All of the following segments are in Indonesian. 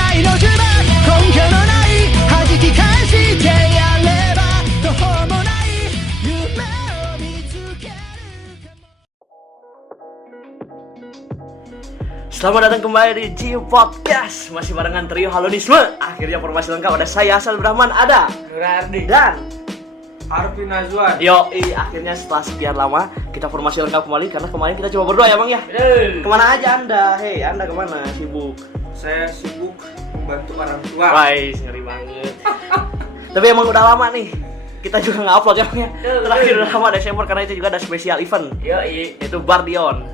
愛の呪縛根拠のない弾き返してやれば途方もない夢を見つける。 Selamat datang kembali di G Podcast. Masih barengan trio Halonisme. Akhirnya formasi lengkap, ada saya Asal Brahman, ada Nurardi dan Arvin Azwan. akhirnya setelah sekian lama kita formasi lengkap kembali karena kemarin kita cuma berdua ya Bang ya. Betul. Kemana aja Anda? Hei, Anda kemana? Sibuk? Saya sibuk membantu orang tua. Wais, ngeri banget. Tapi emang udah lama nih. Kita juga nggak upload ya Bang ya. Terakhir udah lama Desember karena itu juga ada spesial event. Itu Bardion.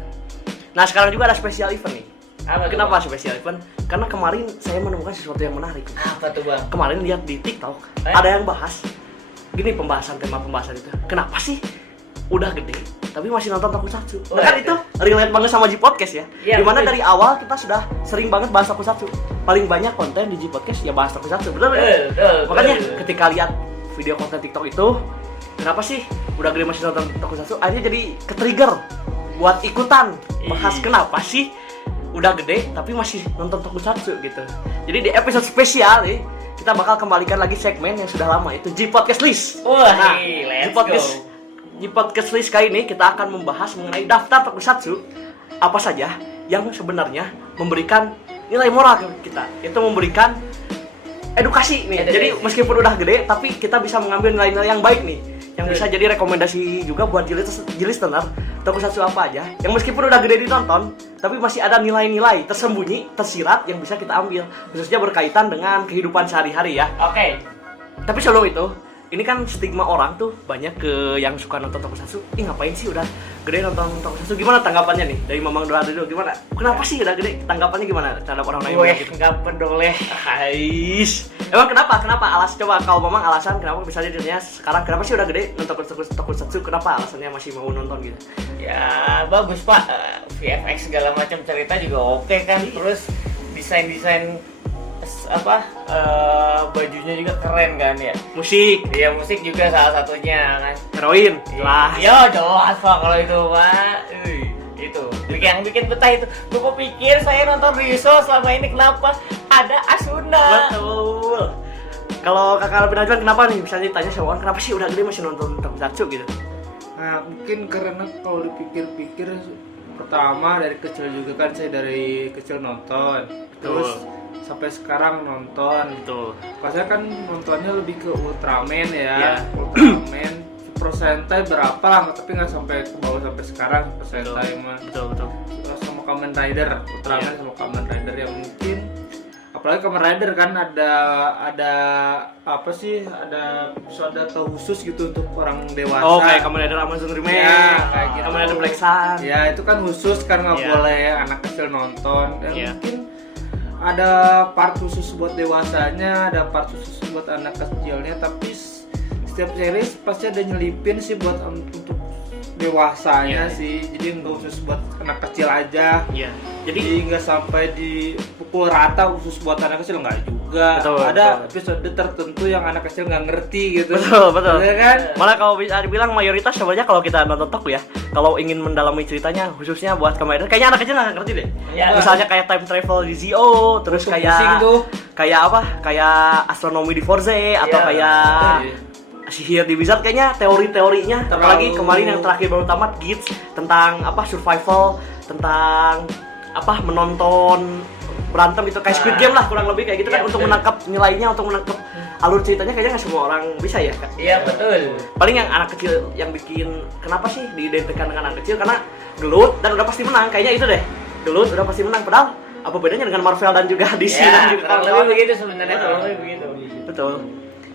Nah sekarang juga ada spesial event nih. Kenapa spesial event? Karena kemarin saya menemukan sesuatu yang menarik. Apa tuh Bang? Kemarin lihat di TikTok ada yang bahas gini, tema pembahasan itu. Kenapa sih udah gede tapi masih nonton tokusatsu? Nah, kan itu relate banget sama G Podcast ya. Dimana dari awal kita sudah sering banget bahas tokusatsu. Paling banyak konten di G Podcast ya bahas tokusatsu. Betul. Makanya ketika lihat video konten TikTok itu, kenapa sih udah gede masih nonton tokusatsu? Akhirnya jadi ke-trigger buat ikutan bahas kenapa sih udah gede tapi masih nonton tokusatsu gitu. Jadi di episode spesial nih kita bakal kembalikan lagi segmen yang sudah lama, itu G Podcast List. Nah, G Podcast List kali ini kita akan membahas mengenai daftar tokusatsu apa saja yang sebenarnya memberikan nilai moral ke kita. Itu memberikan edukasi nih. Jadi meskipun udah gede tapi kita bisa mengambil nilai-nilai yang baik nih, yang bisa jadi rekomendasi juga buat listener tokusatsu apa aja yang meskipun udah gede ditonton tapi masih ada nilai-nilai tersembunyi, tersirat yang bisa kita ambil, khususnya berkaitan dengan kehidupan sehari-hari ya. Oke. Tapi sebelum itu, ini kan stigma orang tuh banyak ke yang suka nonton tokusatsu. Ngapain sih udah gede nonton tokusatsu? Gimana tanggapannya nih dari Mamang Doa dulu? Gimana? Kenapa sih udah gede? Tanggapannya gimana terhadap orang lain? Nggak pedoleh. Hais. Emang kenapa? Coba kalau Mamang alasan kenapa misalnya dirinya sekarang kenapa sih udah gede nonton tokusatsu? Kenapa alasannya masih mau nonton gitu? Ya bagus Pak. VFX segala macam cerita juga oke kan. Terus desain bajunya juga keren kan ya. Musik juga salah satunya kan. heroin lah. Ya jelas Pak kalau itu Pak. Itu yang bikin betah itu. Gue pikir saya nonton Ryuso selama ini kenapa ada Asuna. Betul. Kalau Kakak Alvin Azwan kenapa nih misalnya ditanya sama orang kenapa sih udah gede masih nonton tokusatsu gitu? Nah, mungkin karena kalau dipikir-pikir pertama dari kecil juga kan saya dari kecil nonton. Terus sampai sekarang nonton. Betul. Pas saya kan nontonnya lebih ke Ultraman ya. Yeah. Ultraman Super Sentai berapa lah, tapi nggak sampai ke bawah sampai sekarang Super Sentai mah. Betul. Sama Kamen Rider, Ultraman sama Kamen Rider yang mungkin apalagi Kamen Rider kan ada apa sih, ada episode khusus gitu untuk orang dewasa. Oh, kayak Kamen Rider Amazon Remake. Ya, kayak gitu. Kamen Rider Black Sun. Ya, itu kan khusus kan nggak Yeah. boleh anak kecil nonton. Dan Yeah. mungkin ada part khusus buat dewasanya, ada part khusus buat anak kecilnya, tapi setiap series pasti ada nyelipin sih buat untuk dewasanya sih. Jadi nggak khusus buat anak kecil aja. Iya. Jadi nggak sampai dipukul rata khusus buat anak kecil, nggak juga. Ada episode tertentu yang anak kecil nggak ngerti gitu. Betul. Ya kan? Malah kalau bisa dibilang mayoritas sebenarnya kalau kita nonton toku ya, kalau ingin mendalami ceritanya khususnya buat Kamen Rider, kayaknya anak kecil nggak ngerti deh. Ya. Misalnya kayak time travel di Zio, terus kayak kayak astronomi di Forze atau kayak sihir di Wizard, kayaknya teori-teorinya apalagi kemarin yang terakhir baru tamat Gits tentang survival, tentang menonton berantem gitu kayak Squid Game lah kurang lebih kayak gitu kan, untuk menangkap nilainya, untuk menangkap alur ceritanya kayaknya nggak semua orang bisa ya Kak? Iya betul. Paling yang anak kecil yang bikin kenapa sih diidentikan dengan anak kecil karena gelut dan udah pasti menang, kayaknya itu deh, gelut udah pasti menang, padahal apa bedanya dengan Marvel dan juga DC dan juga kurang lebih begitu sebenarnya, begitu. Betul.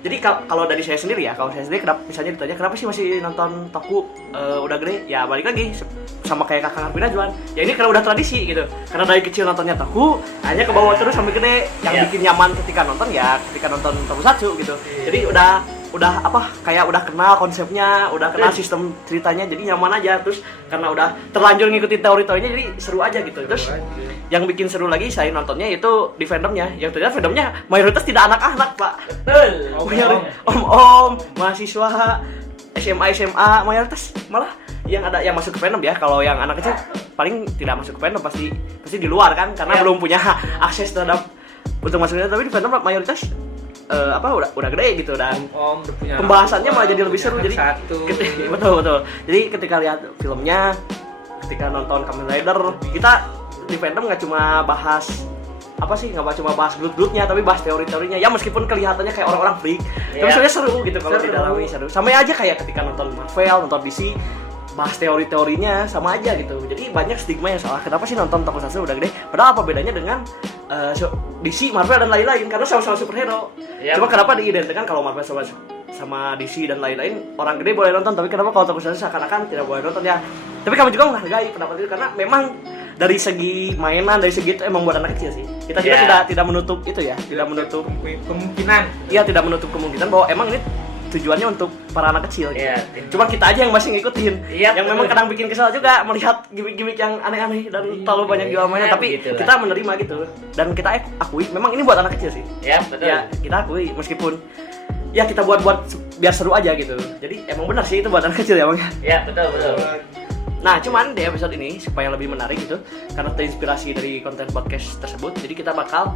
Jadi kalau dari saya sendiri kenapa misalnya ditanya kenapa sih masih nonton toku udah gede, ya balik lagi sama kayak Kakak Arvin Azwan, ya ini karena udah tradisi gitu, karena dari kecil nontonnya toku hanya ke bawah terus sampai gede, yang bikin nyaman ketika nonton tokusatsu gitu. Jadi udah kayak udah kenal konsepnya, udah kenal sistem ceritanya, jadi nyaman aja. Terus karena udah terlanjur ngikutin teori-teorinya jadi seru aja gitu. Terus yang bikin seru lagi saya nontonnya itu di fandomnya, yang ternyata fandomnya mayoritas tidak anak-anak Pak. Betul. Om-om, mahasiswa SMA mayoritas malah yang ada yang masuk ke fandom ya. Kalau yang anak kecil paling tidak masuk ke fandom, pasti di luar kan, karena belum punya akses terhadap untuk masuknya, tapi di Phantom mayoritas udah gede gitu dan Om udah punya pembahasannya anak malah jadi dua, lebih seru. punya Jadi anak satu. betul. Jadi ketika lihat filmnya, ketika nonton Kamen Rider, kita di Phantom nggak cuma bahas nggak cuma bahas grup-grupnya, tapi bahas teori-teorinya. Ya meskipun kelihatannya kayak orang-orang freak, tapi sebenarnya seru gitu kalau di dalamnya seru. Sama aja kayak ketika nonton Marvel, nonton DC, bahas teori-teorinya sama aja gitu. Jadi banyak stigma yang salah. Kenapa sih nonton tokusatsu udah gede? Padahal apa bedanya dengan DC, Marvel dan lain-lain? Karena sama-sama superhero. Yep. Cuma kenapa diidentikan kalau Marvel sama DC dan lain-lain orang gede boleh nonton, tapi kenapa kalau tokusatsu seakan-akan tidak boleh nonton ya? Tapi kami juga menghargai pendapat itu karena memang dari segi mainan, dari segi itu emang buat anak kecil sih. Kita juga tidak menutup itu ya, tidak menutup kemungkinan. Iya, tidak menutup kemungkinan bahwa emang ini tujuannya untuk para anak kecil gitu. Cuma kita aja yang masih ngikutin. Yang memang kadang bikin kesal juga melihat gimmick-gimmick yang aneh-aneh dan terlalu banyak jual mainan, tapi gitu kita menerima gitu. Dan kita akui memang ini buat anak kecil sih. Ya, betul. Ya, kita akui meskipun ya kita buat biar seru aja gitu. Jadi emang benar sih itu buat anak kecil ya, Bang. Ya, betul. Nah, cuman di episode ini supaya lebih menarik gitu, karena terinspirasi dari konten podcast tersebut, jadi kita bakal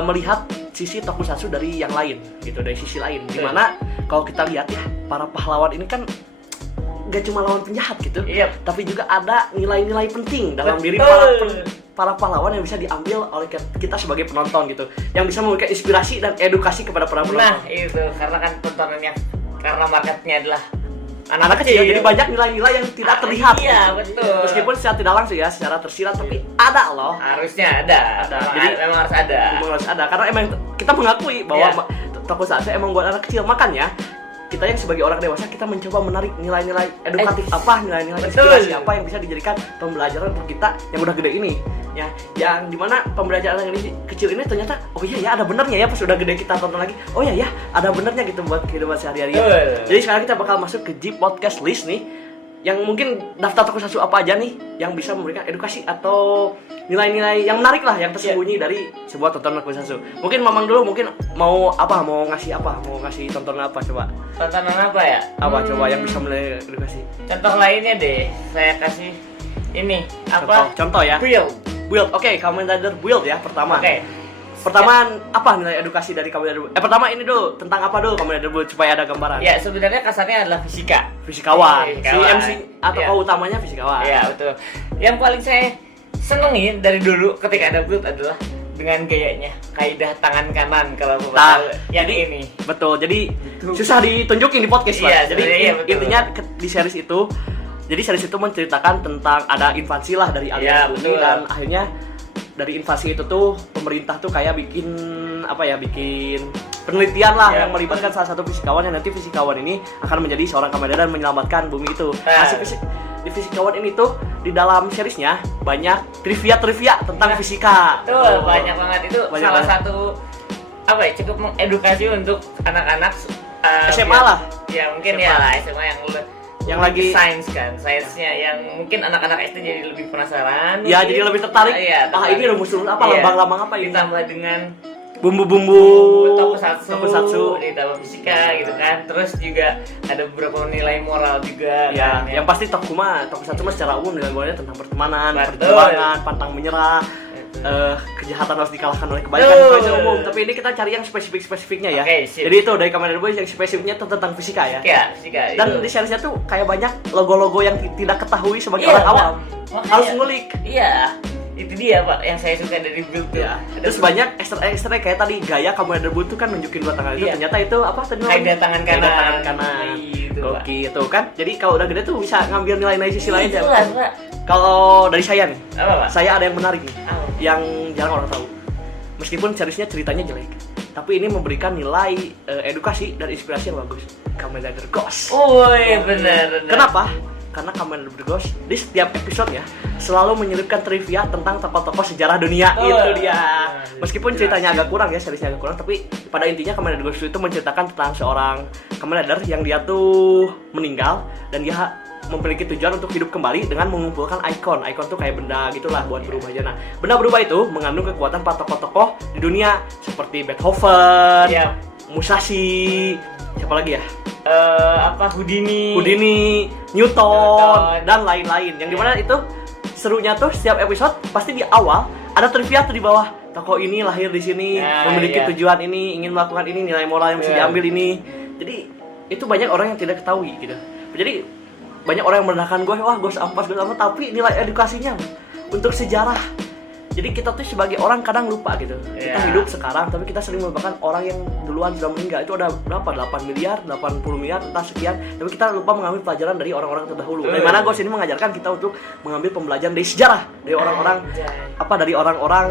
melihat sisi tokusatsu dari yang lain gitu, dari sisi lain. Dimana kalau kita lihat ya, para pahlawan ini kan gak cuma lawan penjahat gitu, tapi juga ada nilai-nilai penting dalam diri para pahlawan yang bisa diambil oleh kita sebagai penonton gitu, yang bisa memberikan inspirasi dan edukasi kepada para penonton. Nah, itu karena kan tontonannya, karena marketnya adalah anak kecil, jadi banyak nilai-nilai yang tidak terlihat. Iya, betul. Meskipun secara tidak langsung ya, secara tersirat, tapi ada loh. Harusnya ada. Memang harus ada. Memang harus ada, karena emang kita mengakui bahwa tokusatsu emang buat anak kecil. Makanya kita yang sebagai orang dewasa, kita mencoba menarik nilai-nilai edukatif nilai-nilai inspirasi apa yang bisa dijadikan pembelajaran untuk kita yang udah gede ini. Ya, yang dimana pembelajaran yang ini kecil ini ternyata oh iya ya ada benernya ya, pas udah gede kita tonton lagi oh iya ya ada benernya gitu buat kehidupan sehari-hari. Jadi sekarang kita bakal masuk ke Jeep Podcast List nih, yang mungkin daftar tokusatsu apa aja nih yang bisa memberikan edukasi atau nilai-nilai yang menarik lah yang tersembunyi dari sebuah tontonan tokusatsu. Mungkin Mamang dulu mungkin mau ngasih tontonan apa coba? Tontonan apa ya? Apa coba yang bisa mulai edukasi? Contoh lainnya deh, saya kasih ini apa? Contoh ya. Build. Oke, Kamen Rider Build ya pertama. Oke. Pertama apa nilai edukasi dari Kamen Rider Build? Pertama ini dulu tentang apa dulu Kamen Rider Build supaya ada gambaran. Ya, sebenarnya kasarnya adalah fisikawan. Si MC atau utamanya fisikawan. Iya, betul. Yang paling saya senengin dari dulu ketika ada Build adalah dengan gayanya, kaidah tangan kanan kalau yang ini. Betul. Jadi susah ditunjukin di podcast lah. Jadi intinya di series itu, menceritakan tentang ada invasi lah dari alias ini, dan akhirnya dari invasi itu tuh pemerintah tuh kayak bikin penelitian lah yang melibatkan salah satu fisikawan, yang nanti fisikawan ini akan menjadi seorang Kamen Rider dan menyelamatkan bumi itu. Di fisikawan ini tuh di dalam seriesnya banyak trivia tentang fisika. Betul, banyak banget itu salah satu cukup mengedukasi untuk anak-anak SMA lah. Ya mungkin SMA yang lagi sainsnya yang mungkin anak-anak SD jadi lebih penasaran. Ya, jadi lebih tertarik. Ini rumus-rumus apa, lambang-lambang apa ini? Ditambah dengan bumbu-bumbu tokusatsu ditambah fisika gitu kan. Terus juga ada beberapa nilai moral juga kan, yang pasti tokusatsu secara umum nilai moralnya tentang pertemanan, perjuangan, pantang menyerah, kejahatan harus dikalahkan oleh kebaikan, itu umum. Tapi ini kita cari yang spesifiknya ya. Jadi itu dari Kamen Rider Boys yang spesifiknya tentang fisika ya. Fisika. Dan di seriesnya tuh kayak banyak logo-logo yang tidak ketahui sebagai orang awam. Harus ngulik. Iya. Itu dia Pak yang saya suka dari Build tuh. Terus banyak extra kayak tadi gaya Kamen Rider Build tuh kan nunjukin dua tangan itu, ternyata itu apa tadi? Kaidah tangan kanan. Oke, itu kan. Jadi kalau udah gede tuh bisa ngambil nilai-nilai sisi lain ya. Pak. Kalau dari saya nih, Pak? Saya ada yang menarik nih, yang jarang orang tahu. Meskipun seriesnya ceritanya jelek, tapi ini memberikan nilai edukasi dan inspirasi yang bagus. Kamen Rider Ghost. Benar. Kenapa? Karena Kamen Rider Ghost di setiap episode ya selalu menyelipkan trivia tentang tokoh-tokoh sejarah dunia. Itu dia. Meskipun ceritanya agak kurang ya, seriesnya agak kurang, tapi pada intinya Kamen Rider Ghost itu menceritakan tentang seorang Kamen Rider yang dia tuh meninggal dan dia memiliki tujuan untuk hidup kembali dengan mengumpulkan icon. Icon tuh kayak benda gitulah buat berubah aja. Nah, benda berubah itu mengandung kekuatan para tokoh-tokoh di dunia seperti Beethoven, Musashi, siapa lagi ya? Houdini, Newton, dan lain-lain. Yang dimana itu serunya tuh setiap episode pasti di awal ada trivia tuh di bawah. tokoh ini lahir di sini, Nah, memiliki iya. tujuan ini, ingin melakukan ini, nilai moral yang bisa Iya. diambil ini. Jadi itu banyak orang yang tidak ketahui gitu. Jadi banyak orang yang merendahkan gue, wah gue ampas, tapi nilai edukasinya untuk sejarah. Jadi kita tuh sebagai orang kadang lupa gitu. Kita Iya. hidup sekarang, tapi kita sering melupakan orang yang duluan sudah meninggal. Itu ada berapa? 8 miliar, 80 miliar, entah sekian. Tapi kita lupa mengambil pelajaran dari orang-orang terdahulu. Dari mana gue sini mengajarkan kita untuk mengambil pembelajaran dari sejarah, dari orang-orang dari orang-orang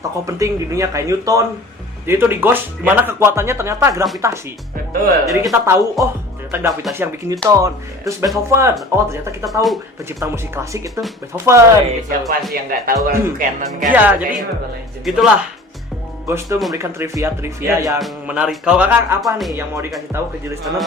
tokoh penting di dunia kayak Newton. Jadi itu di Ghost, dimana kekuatannya ternyata gravitasi. Betul. Jadi kita tahu, oh ternyata gravitasi yang bikin Newton. Terus Beethoven, oh ternyata kita tahu pencipta musik klasik itu Beethoven. Wih, gitu. siapa sih yang nggak tahu orang canon kan? Iya, Itu jadi kayaknya legend. gitulah. Ghost tuh memberikan trivia Iya. yang menarik. Kalau kakak apa nih yang mau dikasih tahu ke listener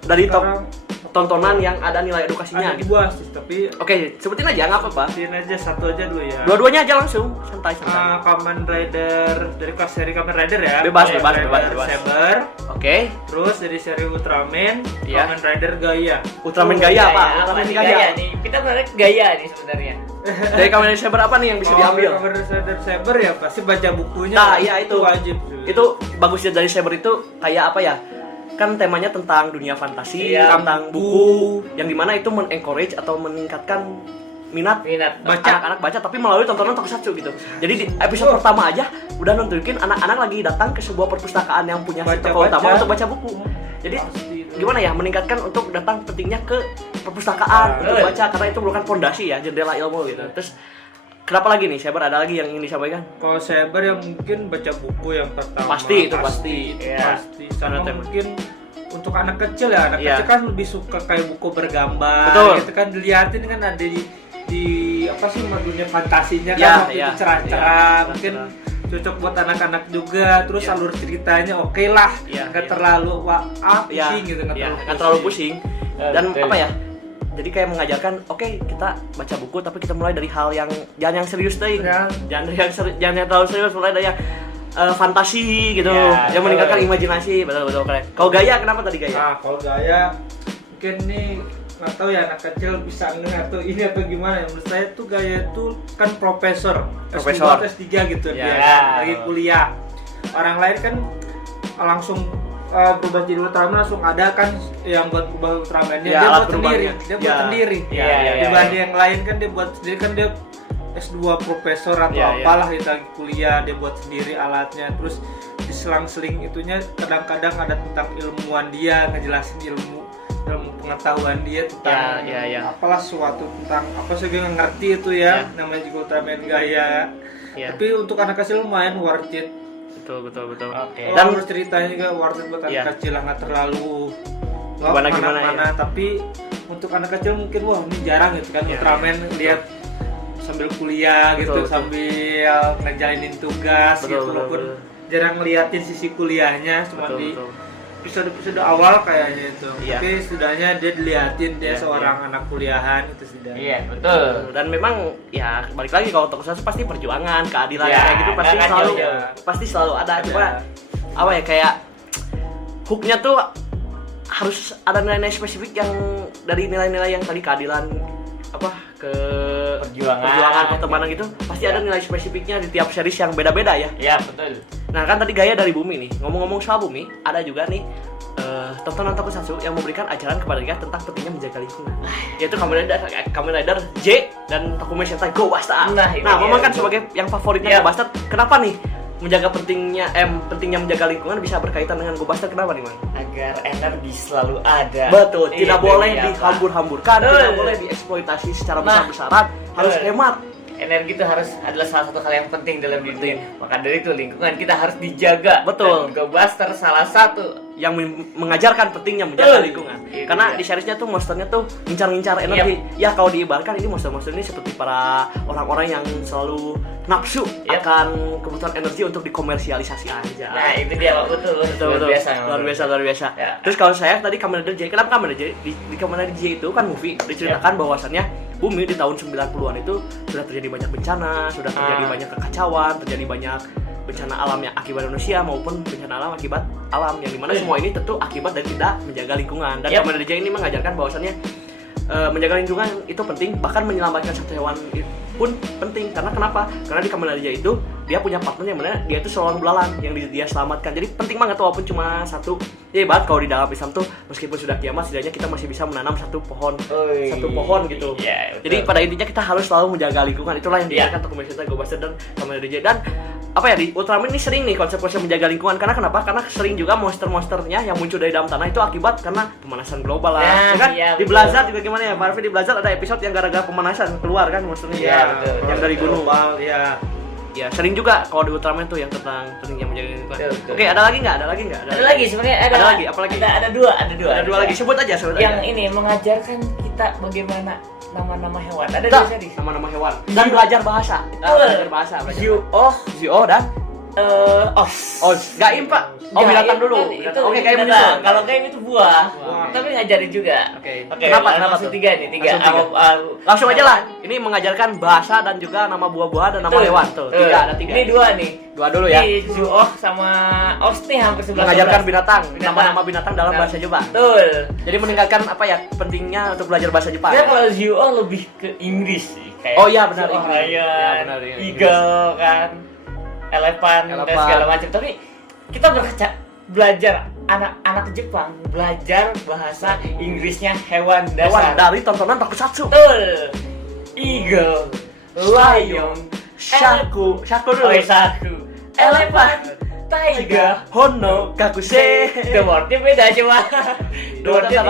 dari Sekarang tontonan yang ada nilai edukasinya ada gitu? 2 sih, tapi Oke, sebutin aja nggak apa-apa. sebutin aja satu aja dulu ya. Dua-duanya aja langsung, santai. Kamen Rider dari kelas seri Kamen Rider ya. Bebas. Saber. Oke, Terus dari seri Ultraman, Iya. Kamen Rider Gaia. Ultraman Oh, Gaya apa? Apa Ultraman nih Gaya. nih? Kita benar gaya nih sebenarnya. Dari Kamen Rider Saber apa nih yang bisa diambil? Kamen Rider Saber ya pasti baca bukunya. Nah, iya itu. wajib. Itu bagusnya dari Saber itu kayak apa ya? Kan temanya tentang dunia fantasi, Iya, tentang buku, yang dimana itu men-encourage atau meningkatkan minat Baca. anak-anak baca, tapi melalui tontonan tokusatsu gitu. Jadi di episode pertama aja udah nunjukin anak-anak lagi datang ke sebuah perpustakaan yang punya si tokoh Baca-baca. utama untuk baca buku. Jadi Pasti itu. gimana ya, meningkatkan untuk datang pentingnya ke perpustakaan untuk betul. baca, karena itu merupakan fondasi ya, jendela ilmu gitu. Terus kenapa lagi nih Saber, ada lagi yang ingin disampaikan? Kalau Saber ya mungkin baca buku yang pertama. Pasti, itu pasti. Itu Iya. pasti. Sama Karena tema. mungkin untuk anak kecil ya, anak Iya. kecil kan lebih suka kayak buku bergambar. Betul. Gitu kan dilihatin kan ada di apa sih dunia fantasinya kan Iya, waktu iya. itu cerah-cerah, Iya, mungkin cerah-cerah. cocok buat anak-anak juga. Terus Iya. alur ceritanya oke lah, Iya, nggak iya. terlalu Ya, pusing gitu, nggak terlalu pusing. Dan Betul. apa ya? Jadi kayak mengajarkan, oke kita baca buku tapi kita mulai dari hal yang jangan yang serius deh. Ya. Jangan yang terlalu serius, mulai dari yang fantasi gitu. Ya, yang meningkatkan betul. imajinasi, betul keren. Kalau Gaya kenapa tadi Gaya? Nah, kalau Gaya mungkin nih nggak tahu ya anak kecil bisa ngeh atau ini atau gimana ya. Menurut saya tuh Gaya tuh kan profesor. Profesor. S2 S3 gitu Ya. dia lagi kuliah. Orang lain kan langsung berubah jadi Ultraman, langsung ada kan yang buat ubah Ultramannya, Ya, dia alat buat sendiri, berubahnya. dia buat Ya. sendiri. Ya. Dibanding yang lain kan dia buat sendiri, kan dia S2 profesor atau Ya, ya. apalah gitu lagi kuliah, dia buat sendiri alatnya. Terus diselang-seling itunya kadang-kadang ada tentang ilmuwan dia, ngejelasin ilmu pengetahuan dia tentang Ya. apalah suatu tentang apa sih, gue nggak ngerti itu ya, namanya juga Ultraman Gaya. Ya. Tapi untuk anak kecil lumayan worth it. Betul. Oke. Dan Dan menurut ceritanya juga worth it buat anak Iya. kecil, nggak terlalu Gimana, ya. Tapi untuk anak kecil mungkin wah ini jarang gitu kan, Iya, Ultraman lihat sambil kuliah gitu, Betul. sambil ngejalanin tugas Betul, gitu, betul, walaupun betul. jarang ngeliatin sisi kuliahnya, cuma di betul. episode awal kayaknya itu. Iya. Tapi setidaknya dia diliatin dia Iya, seorang anak kuliahan itu setidaknya. Iya, betul. Dan memang ya balik lagi, kalau tokusatsu pasti perjuangan, keadilan Ya, kayak gitu pasti nggak akan selalu jauh-jauh. ada. Ada. Cuma apa ya, kayak hooknya tuh harus ada nilai-nilai spesifik yang dari nilai-nilai yang tadi, keadilan, perjuangan, pertemanan gitu, pasti Ya. ada nilai spesifiknya di tiap series yang beda-beda ya. Iya, betul. Nah kan tadi Gaya dari Bumi nih, ngomong-ngomong soal Bumi, ada juga nih tontonan tokusatsu yang memberikan ajaran kepada kita tentang pentingnya menjaga lingkungan, yaitu Kamen Rider J dan Tokumen Sentai Go Buster. Nah, itu Memang dia. kan sebagai yang favoritnya Iya. Go Buster, kenapa nih menjaga pentingnya menjaga lingkungan bisa berkaitan dengan Go Buster, kenapa nih, Man? Agar energi selalu ada. Betul, tidak Itu boleh dia, Pak. dihambur-hamburkan, Betul. tidak boleh dieksploitasi secara Nah, besar-besaran, harus betul. hemat. Energi itu adalah salah satu hal yang penting dalam hidup ini. Maka dari itu lingkungan kita harus dijaga. Betul. Dan Go Buster salah satu Yang mengajarkan pentingnya menjaga Betul. lingkungan. Itu Karena dia. di seriesnya tuh monsternya tuh ngincar-ngincar energi. Ya kalau diibaratkan ini monster-monster ini seperti para orang-orang yang selalu nafsu Yap. akan kebutuhan energi untuk dikomersialisasi aja. Nah, itu dia Pak, betul. Luar biasa memang. luar biasa. Ya. Terus kalau saya tadi Kamen Rider J, kenapa Kamen Rider J? Di Kamen Rider J itu kan movie diceritakan bahwasannya bumi di tahun 90-an itu sudah terjadi banyak bencana, sudah terjadi banyak kekacauan, terjadi banyak bencana alam yang akibat manusia maupun bencana alam akibat alam, yang dimana semua ini tentu akibat dari tidak menjaga lingkungan. Dan Yap. Kamen Rider J ini mengajarkan bahwasannya menjaga lingkungan itu penting, bahkan menyelamatkan satu hewan pun penting. Karena kenapa? Karena di Kamen Rider J itu dia punya partner yang mana dia itu seorang belalang yang dia selamatkan. Jadi penting banget tuh, walaupun cuma satu. Ya banget kalau di dalam Islam tuh meskipun sudah kiamat setidaknya kita masih bisa menanam satu pohon gitu. Iya, betul. Jadi pada intinya kita harus selalu menjaga lingkungan. Itulah yang diajarkan untuk Komunitas GoBuster dan Kamen Rider. Dan apa ya, di Ultraman ini sering nih konsep-konsep menjaga lingkungan. Karena kenapa? Karena sering juga monster-monsternya yang muncul dari dalam tanah itu akibat karena pemanasan global lah. Nah, Ya kan? iya, Di betul. Blazar juga gimana ya? Marvel di Blazar ada episode yang gara-gara pemanasan keluar kan monsternya. Iya, betul. Yang dari gunung. Ya. Ya, sering juga kalau di Ultraman tuh yang tentang pentingnya menjaga lingkungan. Betul. Oke, ada lagi nggak? Ada lagi sebenarnya ada lagi, apa lagi? Ada dua. Ada dua lagi. Sebut aja. Yang ini mengajarkan kita bagaimana nama-nama hewan. Ada Dah, dua tadi. nama-nama hewan dan belajar bahasa. Belajar bahasa. Zio dan Os. Gaim Pak. Oh, binatang dulu. Oke, Gaim dulu. Kalau Gaim itu buah. Buah. Tapi ngajarin juga. Oke. Oke. Kenapa Langsung tuh? tiga nih, tiga. Langsung tiga. Langsung aja lah. Ini mengajarkan bahasa dan juga nama buah-buahan dan nama hewan tuh. Ada tiga. Ini dua nih. Dua dulu ya. Ini Zuo sama Os nih hampir 11. Mengajarkan binatang, 11. nama-nama binatang dalam bahasa Jepang. Betul. Jadi meningkatkan apa ya? Pentingnya untuk belajar bahasa Jepang. Ya kalau Zuo lebih ke Inggris sih. Kayak Oh iya, benar, Zuo Inggris. Lion, Ya, benar, iya, Eagle kan, elephant dan segala macam. Tapi kita belajar anak-anak Jepang belajar bahasa Inggrisnya hewan Hewan dasar. dari tontonan Tokusatsu. Betul. Eagle, lion, Shaku dulu. Shaku, elephant, tiger. Hono, Kakuse. The wordnya beda cuma. Dua ada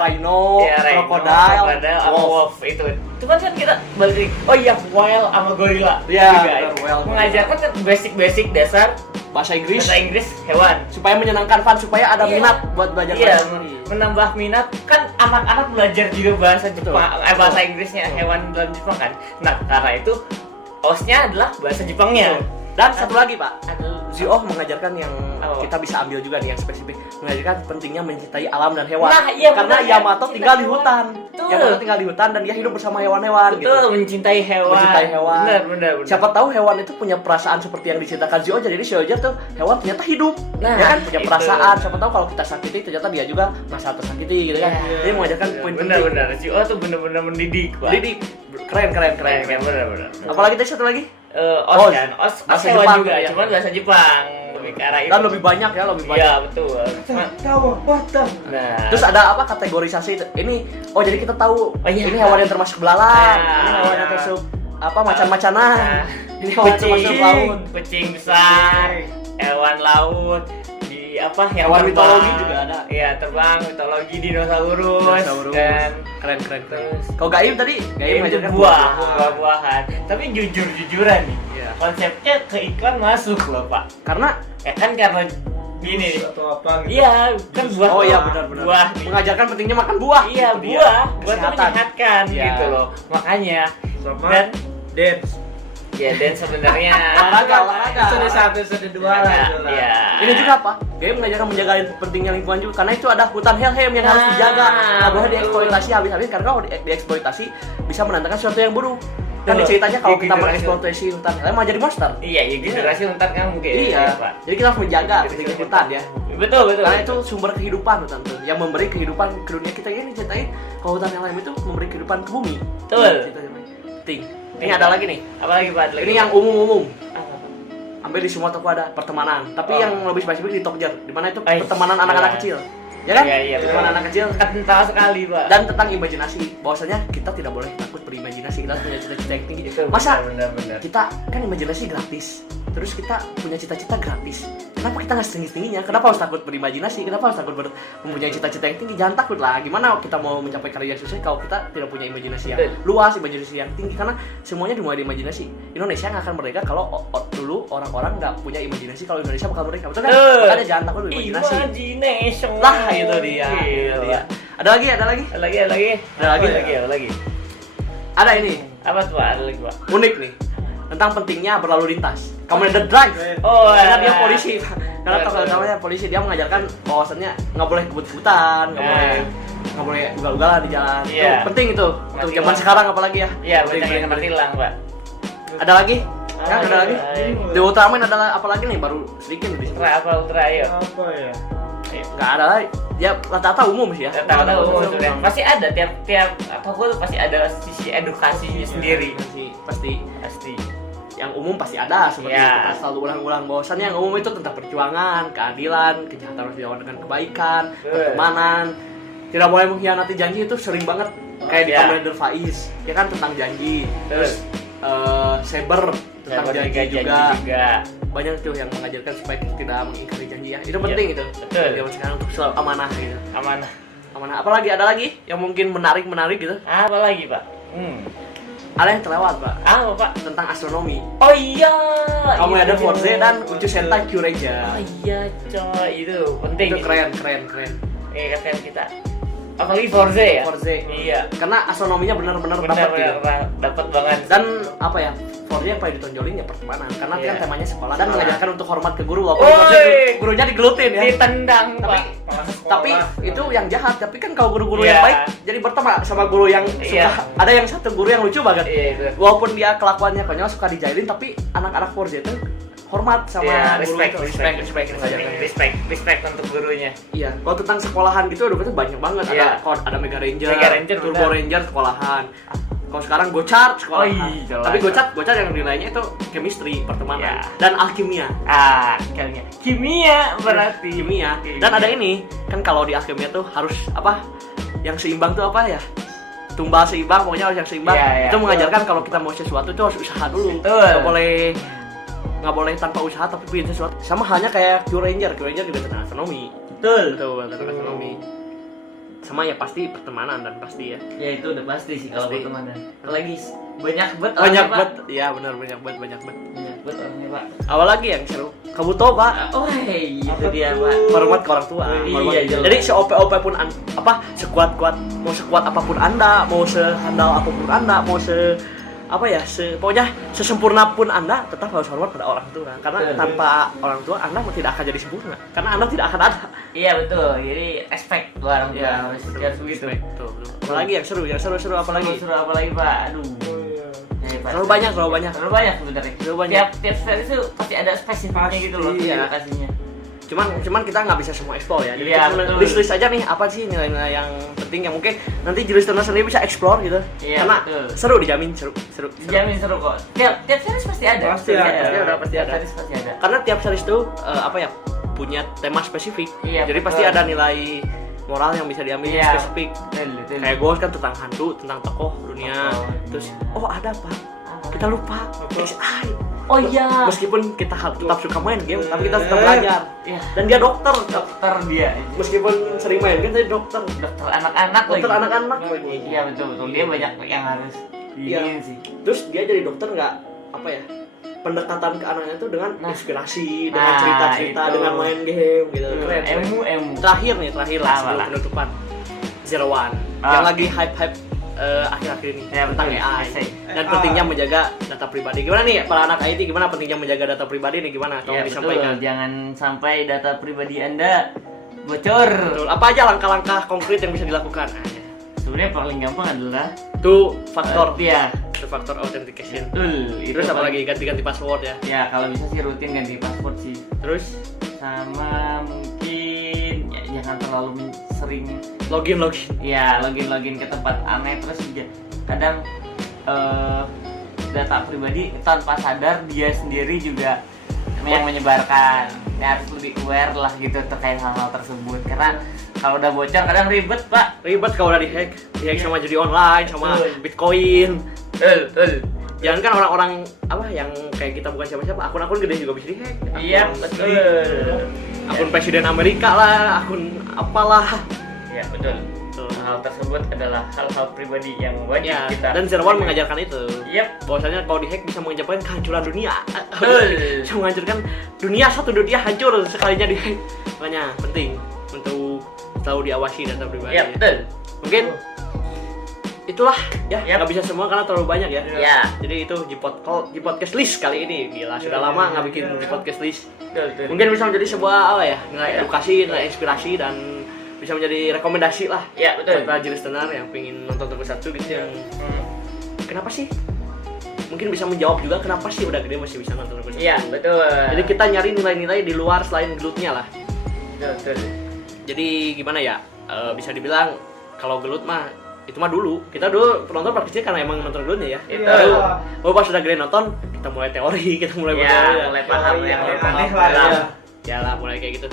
rhino, krokodil, wolf itu. Cuman kan kita balik. Oh iya, whale sama gorilla. Iya, juga. benar, whale, Mengajarkan kan basic dasar bahasa Inggris bahasa Inggris hewan. supaya menyenangkan fun, supaya ada Iya. minat buat belajar Iya, bahasa Inggris. menambah minat kan anak-anak belajar juga bahasa Betul. Jepang, bahasa Inggrisnya hewan dalam Jepang kan. Nah, karena itu OS-nya adalah bahasa Jepangnya. Dan satu lagi Pak, Aduh, Zio mengajarkan yang Apa? kita bisa ambil juga nih yang spesifik, mengajarkan pentingnya mencintai alam dan hewan. Nah, iya, karena benar, Yamato mencintai tinggal di hewan. hutan. Betul. Yamato tinggal di hutan dan dia hidup bersama hewan-hewan betul, gitu. mencintai hewan. Mencintai hewan. Benar. Siapa tahu hewan itu punya perasaan seperti yang diceritakan Zioja. Jadi Zioja tuh hewan ternyata hidup. Nah, ya kan punya itu. perasaan. Siapa tahu kalau kita sakiti ternyata dia juga merasa tersakiti gitu kan. Iya. Jadi mengajarkan poin penting. Benar. Zio tuh benar-benar mendidik, Pak. Didik. Keren. Benar. Apalagi tadi satu lagi? Os kan, Os bahasa hewan Jepang, juga, ya. cuman bahasa Jepang lebih ke arah itu. Dan lebih banyak ya, lebih banyak. Iya, betul. Nah, Terus ada apa kategorisasi itu? Ini jadi kita tahu Oh, iya. ini hewan yang termasuk belalang, Ya, ini hewan yang ya. termasuk apa macan-macanan. Nah, Ini hewan yang termasuk laut. kucing besar, hewan laut, di apa Hewan mitologi juga ada. Iya, terbang, mitologi dinosaurus. Dinosaurus. Dan Keren. terus Kalau Gaim tadi, Gaim itu mengajarkan buah-buahan. Tapi jujur-jujuran nih, Iya. konsepnya ke iklan masuk loh, Pak. Karena Karena gini. Atau apa gitu. Iya, kan buah. oh iya benar. Buah nih. Mengajarkan pentingnya makan buah. Iya, Itu dia. buah tuh Kesehatan. menyehatkan Iya. gitu loh. Makanya Sama dan dance. dan sebenarnya Olahraga. Episode 1, episode 2 lah gitu lah. Iya. Ini juga apa? Gaim mengajarkan menjaga pentingnya lingkungan juga. Karena itu ada hutan Helheim yang harus Nah. dijaga. Nggak boleh dieksploitasi habis-habis karena kalau dieksploitasi bisa menandakan sesuatu yang buruk. Kan Betul. ceritanya kalau Iya, kita generasi. mengeksploitasi hutan Helheim malah jadi monster. Iya, generasi ntar kan mungkin. Iya. Pak. Jadi kita harus menjaga pentingnya hutan ya. Betul. Karena itu sumber kehidupan hutan tuh, yang memberi kehidupan ke dunia kita. Ini ceritain kalau hutan Helheim itu memberi kehidupan ke bumi. Betul. Ceritanya penting. Ini ada lagi nih. Apalagi Pak? Ini yang umum-umum. Apa? Hampir di semua toko ada pertemanan. Tapi Oh. yang lebih spesifik di Tokjer, di mana itu Ay, pertemanan anak-anak iya. kecil. Ya kan? Iya, Pertemanan anak kecil. kental sekali, Pak. Dan tentang imajinasi, bahwasanya kita tidak boleh takut berimajinasi, kita harus punya cita-cita yang tinggi. Itu Masa benar. kita kan imajinasi gratis, terus kita punya cita-cita gratis. Kenapa kita nggak setinggi-tingginya? Kenapa harus takut berimajinasi? Kenapa harus takut mempunyai cita-cita yang tinggi? Jangan takut lah. Gimana kita mau mencapai karya sukses kalau kita tidak punya imajinasi yang Betul. luas, imajinasi yang tinggi? Karena semuanya dimulai dari imajinasi. Indonesia nggak akan merdeka kalau dulu orang-orang nggak punya imajinasi kalau Indonesia bakal merdeka. Betul kan? Betul. Makanya jangan takut berimajinasi. Imagination. Lah itu dia. Iya, Itu dia. Pak. Ada lagi? Ada lagi. Ada lagi? Ada ini Apa tuh, Pak? Ada lagi, Pak. unik nih tentang pentingnya berlalu lintas. Kamen Rider Drive. Oh, Karena dia iya. polisi. Karena tokoh utamanya polisi, dia mengajarkan bahwasannya nggak boleh kebut-kebutan, nggak boleh ugal-ugalan di jalan. Iya. Itu penting itu untuk zaman sekarang apalagi ya. Iya, Penting, banyak yang penting. hilang, Pak. Ada lagi? Kan ada lagi? Iya. The Ultraman ada apa lagi nih? Baru sedikit di sini. Ultra, ayo. Apa ya? Nggak ada lagi. Ya rata-rata umum sih ya. Tahu sebenarnya. Pasti ada tiap toko tuh pasti ada sisi edukasinya sendiri. Pasti. Pasti. yang umum pasti ada seperti Ya. kita selalu ulang-ulang bahwasannya yang umum itu tentang perjuangan, keadilan, kejahatan harus dilawan dengan kebaikan, pertemanan, tidak boleh mengkhianati janji itu sering banget kayak di Ya. Kamen Rider Faiz ya kan tentang janji. Terus Saber tentang janji juga. Banyak tuh yang mengajarkan supaya kita tidak mengingkari janji ya. Itu penting itu. Betul. Zaman sekarang untuk selalu amanah gitu. Amanah. Apalagi ada lagi yang mungkin menarik gitu? Apa lagi, Pak? Ada yang terlewat, Pak. Apa, Pak? Tentang astronomi. Oh iya. Kamu itu ada dia. Forze dan Uchu Sentai Kyureja. Oh iya, coy, itu penting. Itu keren. Keren kita. Apalagi Forze ya? Forze. Iya. Karena astronominya benar-benar dapat gitu. Dapat banget. Dan apa ya? Forze yang paling ditonjolin ya pertemanan. Karena Iya. kan temanya sekolah dan mengajarkan untuk hormat ke guru. Walaupun Oi. Forze gurunya digelutin ya. Ditendang, Tapi Pak. tapi itu yang jahat. Tapi kan kalau guru-guru Iya. yang baik jadi berteman sama guru yang suka. Iya. Ada yang satu guru yang lucu banget. Iya, itu. Walaupun dia kelakuannya konyol suka dijailin, tapi anak-anak Forze itu hormat sama Iya, guru itu. Respect respect untuk gurunya. Iya, kalau tentang sekolahan gitu aduh itu banyak banget. Iya. Ada Mega Ranger, Mega Ranger, Turbo benar. Ranger sekolahan. Kalau sekarang Gochard sekolahan. Oh iya, jelas. Tapi Gochard yang nilainya itu chemistry, pertemanan Iya. dan alkimia. Kimia berarti. Kimia. Dan ada ini, kan kalau di alkimia tuh harus apa? Yang seimbang tuh apa ya? Tumbal seimbang, pokoknya harus yang seimbang. Iya, iya. Itu mengajarkan kalau kita mau sesuatu itu harus usaha dulu. Betul. Nggak boleh tanpa usaha tapi bikin sesuatu. Sama halnya kayak Q Ranger juga tentang astronomi. Betul. Tentang astronomi. Sama ya pasti pertemanan dan pasti ya. Ya itu udah pasti sih kalau Pasti. pertemanan. Lagi banyak Banyak orangnya, Pak. banget. Iya benar banyak banget. Banyak banget orangnya, Pak. Awal lagi yang seru. Kabuto, Pak. Oh, itu Apa dia, tuh? Pak. Hormat ke orang tua. Iya, Hormat. jelas. Jadi se-OP pun sekuat apapun Anda, mau sehandal apapun Anda, mau pokoknya sesempurna pun Anda tetap harus hormat pada orang tua. Karena Betul. tanpa orang tua Anda tidak akan jadi sempurna. Karena Anda tidak akan ada. Iya betul. Jadi respect ke orang tua Ya, harus begitu. Betul. Apalagi yang seru apalagi. Seru apa lagi, Pak? Aduh. Oh iya. Ya, Pak. Terlalu banyak. Terlalu banyak sebenarnya. Terlalu banyak. Tiap series itu pasti ada spesifiknya Pasti, gitu loh, iya. lokasinya. Cuman kita nggak bisa semua explore ya. Jadi Iya, kita betul. list aja nih apa sih nilai-nilai yang penting yang mungkin nanti jurus-jurus sendiri bisa explore gitu. Iya, Karena betul. seru dijamin seru. Jamin seru kok. Tiap series pasti ada. Pasti ada. Pasti Tiap ada. series pasti ada. Karena tiap series tuh punya tema spesifik. Iya, Jadi betul. pasti ada nilai moral yang bisa diambil Iya. spesifik. Betul. Kayak Ghost kan tentang hantu, tentang tokoh dunia. Tokoh. Terus ada Pak. Kita lupa. XI. Oh iya. Meskipun kita tetap suka main game, tapi kita tetap belajar. Iya. Dan dia dokter. Dokter dia. Meskipun sering main kan dia dokter. Dokter anak-anak lagi. Dokter anak-anak lagi. Iya betul. Dia banyak yang harus Iya. diinin sih. Terus dia jadi dokter nggak pendekatan ke anaknya itu dengan inspirasi, dengan Nah, cerita-cerita, itu. dengan main game gitu. Keren. Emu. Terakhir lah Apa sebelum lah? penutupan Zero One Ah. yang lagi hype akhir-akhir ini Ya, tentang betul. AI dan pentingnya menjaga data pribadi. Gimana nih para anak IT? Gimana pentingnya menjaga data pribadi nih? Gimana? Tolong Ya, disampaikan. betul. Jangan sampai data pribadi Anda bocor. Betul. Apa aja langkah-langkah konkret yang bisa dilakukan? Sebenarnya paling gampang adalah Itu faktor, ya, itu faktor authentication. betul. Terus apa lagi? Ganti-ganti password ya. Ya, kalau bisa sih rutin ganti password sih. Terus Sama mungkin ya, jangan terlalu sering login. ya login ke tempat aneh. Terus juga kadang data pribadi tanpa sadar dia sendiri juga yang menyebarkan. Ya, harus lebih aware lah gitu terkait hal-hal tersebut, karena kalau udah bocor kadang ribet, Pak. Ribet kalau udah dihack sama judi online, sama Betul. Bitcoin. Betul. Jangan kan orang-orang yang kayak kita bukan siapa-siapa, akun-akun gede juga bisa dihack. Iya, Akun- betul. Akun presiden Amerika lah, akun apalah. Ya, betul. Hal tersebut adalah hal-hal pribadi yang wajib Ya, kita. dan Zero One mengajarkan itu. Yap. Bahwasanya kalau dihack bisa mengajarkan kehancuran dunia. Betul. Bisa menghancurkan satu dunia hancur sekalinya dihack. Makanya penting untuk selalu diawasi data pribadi. Ya, betul. Mungkin itulah ya, Yap. nggak bisa semua karena terlalu banyak ya. Ya. Jadi itu di podcast list kali ini. Gila, sudah lama nggak bikin podcast list. Betul. Mungkin bisa menjadi sebuah nilai edukasi, nilai inspirasi, dan bisa menjadi rekomendasi lah. Ya, betul. Buat para listener yang pengen nonton Tokusatsu gitu yang kenapa sih? Mungkin bisa menjawab juga kenapa sih udah gede masih bisa nonton Tokusatsu. Iya, betul. Jadi kita nyari nilai-nilai di luar selain gelutnya lah. betul. Jadi gimana ya? Bisa dibilang kalau gelut mah itu mah dulu. Kita dulu penonton praktisnya karena emang nonton dulunya ya. Itu. Baru pas sudah gede nonton, kita mulai teori, kita mulai mulai paham yang aneh paham. lah. Ya lah, mulai kayak gitu.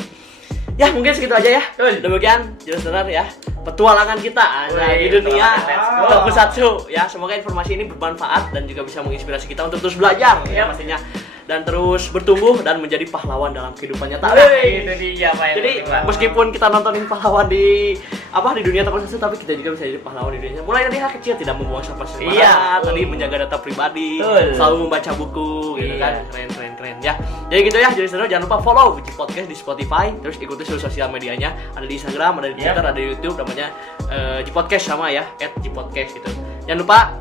Ya mungkin segitu aja ya. Demikian Jurusener ya, petualangan kita di dunia tokusatsu ya. Semoga informasi ini bermanfaat dan juga bisa menginspirasi kita untuk terus belajar ya pastinya, dan terus bertumbuh dan menjadi pahlawan dalam kehidupan nyata. Itu dia Pak. Jadi meskipun kita nontonin pahlawan di dunia tokusatsu, tapi kita juga bisa jadi pahlawan di dunia. Mulai dari hal kecil, tidak membuang sampah sembarangan, tadi menjaga data pribadi, selalu membaca buku gitu kan. Keren ya. Jadi gitu ya, jadi jangan lupa follow Ji Podcast di Spotify, terus ikuti seluruh sosial medianya, ada di Instagram, ada di Twitter, ada di YouTube, namanya Ji Podcast sama ya, @Ji-Podcast gitu. Jangan lupa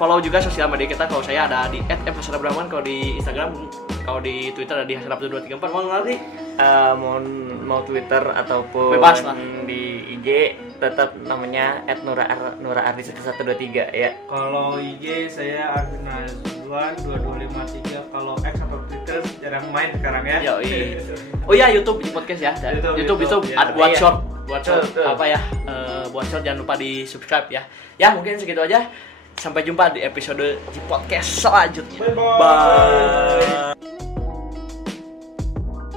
follow juga sosial media kita. Kalau saya ada di @mhasanabdrahman kalau di Instagram, kalau di Twitter ada di hasanabdu234. Mau nanti mau Twitter ataupun bebas lah. Di IG tetap namanya @nuraardi1123 ya. Kalau IG saya Arvinazwan2253. Kalau X atau Twitter jarang main sekarang ya. Oh iya, YouTube Ji Podcast ya. YouTube ya. ada buat short, Betul. apa ya? Buat short jangan lupa di subscribe ya. Ya mungkin segitu aja. Sampai jumpa di episode Ji Podcast selanjutnya. Bye.